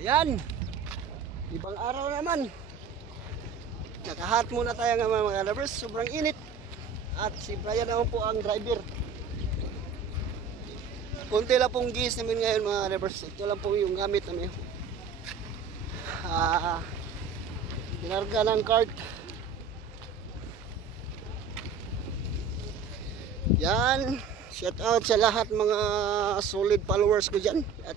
Ayan. Ibang araw naman. Nakahat muna tayo ng mga lovers. Sobrang init. At si Brian naman po ang driver. Kunti lang pong gis namin ngayon mga lovers. Ito lang po yung gamit namin. Ah, binarga ng cart. Yan. Shout out sa lahat mga solid followers ko dyan. At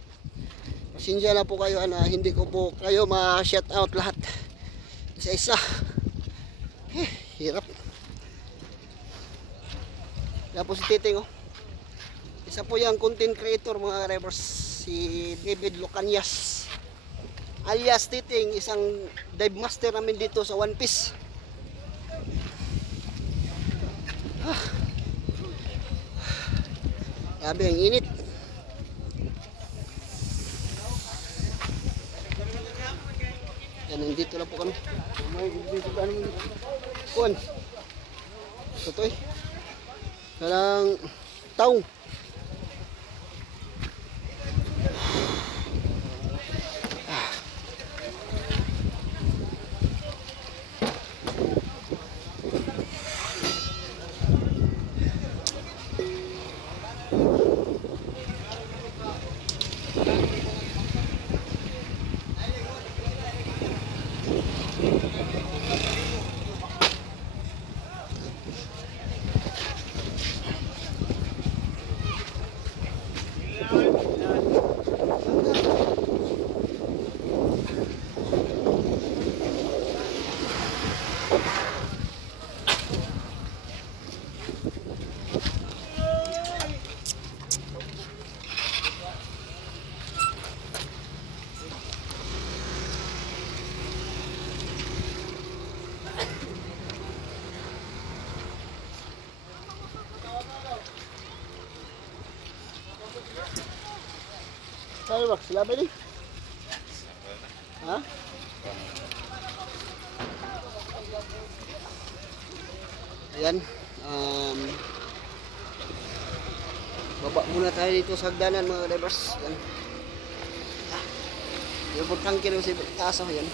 pasensya na po kayo na hindi ko po kayo ma-shout out lahat. Isa-isa. Eh, hirap. Tapos si Titing oh. Isa po yung content creator mga drivers. Si David Lucanias. Alias Titing, isang dive master namin dito sa One Piece. Grabe ang init. Yan, nandito lang po kami. Kuan. Tutoy. Kalang taong. Starbucks, sila ba ni? Ha? Ayan. Um, baba muna tayo dito sa hagdanan mga drivers. Ayan. Ah, yung tangke rin si taas oh, yan.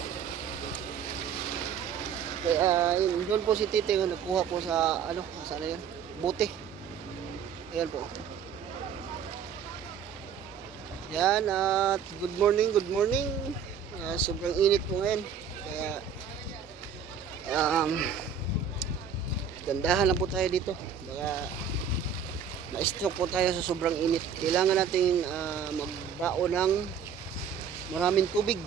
Kaya yun, doon po si Tite nagkuha po sa ano, saan na yun? Buti. Ayan po. Yan at good morning, good morning. Ah, sobrang init po ngayon. Kaya um, gandahan lang po tayo dito. Baka na-stroke po tayo sa sobrang init. Kailangan natin ah, magbao ng maraming tubig.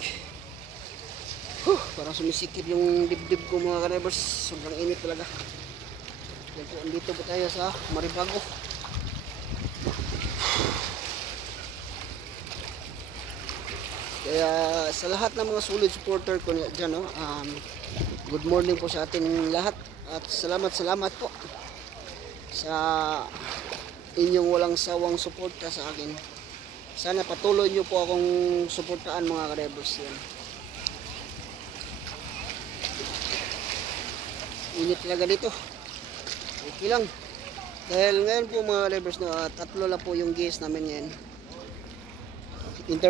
Huh, parang sumisikip yung dibdib ko mga kanebers. Sobrang init talaga. Po, andito po tayo sa Maribago. Kaya sa lahat ng mga solid supporter ko dyan, no, um, good morning po sa ating lahat at salamat salamat po sa inyong walang sawang suporta sa akin. Sana patuloy nyo po akong suportaan mga karebels yan. Init talaga dito. Okay lang. Dahil ngayon po mga karebels, no, ah, tatlo lang po yung gas namin ngayon. Inter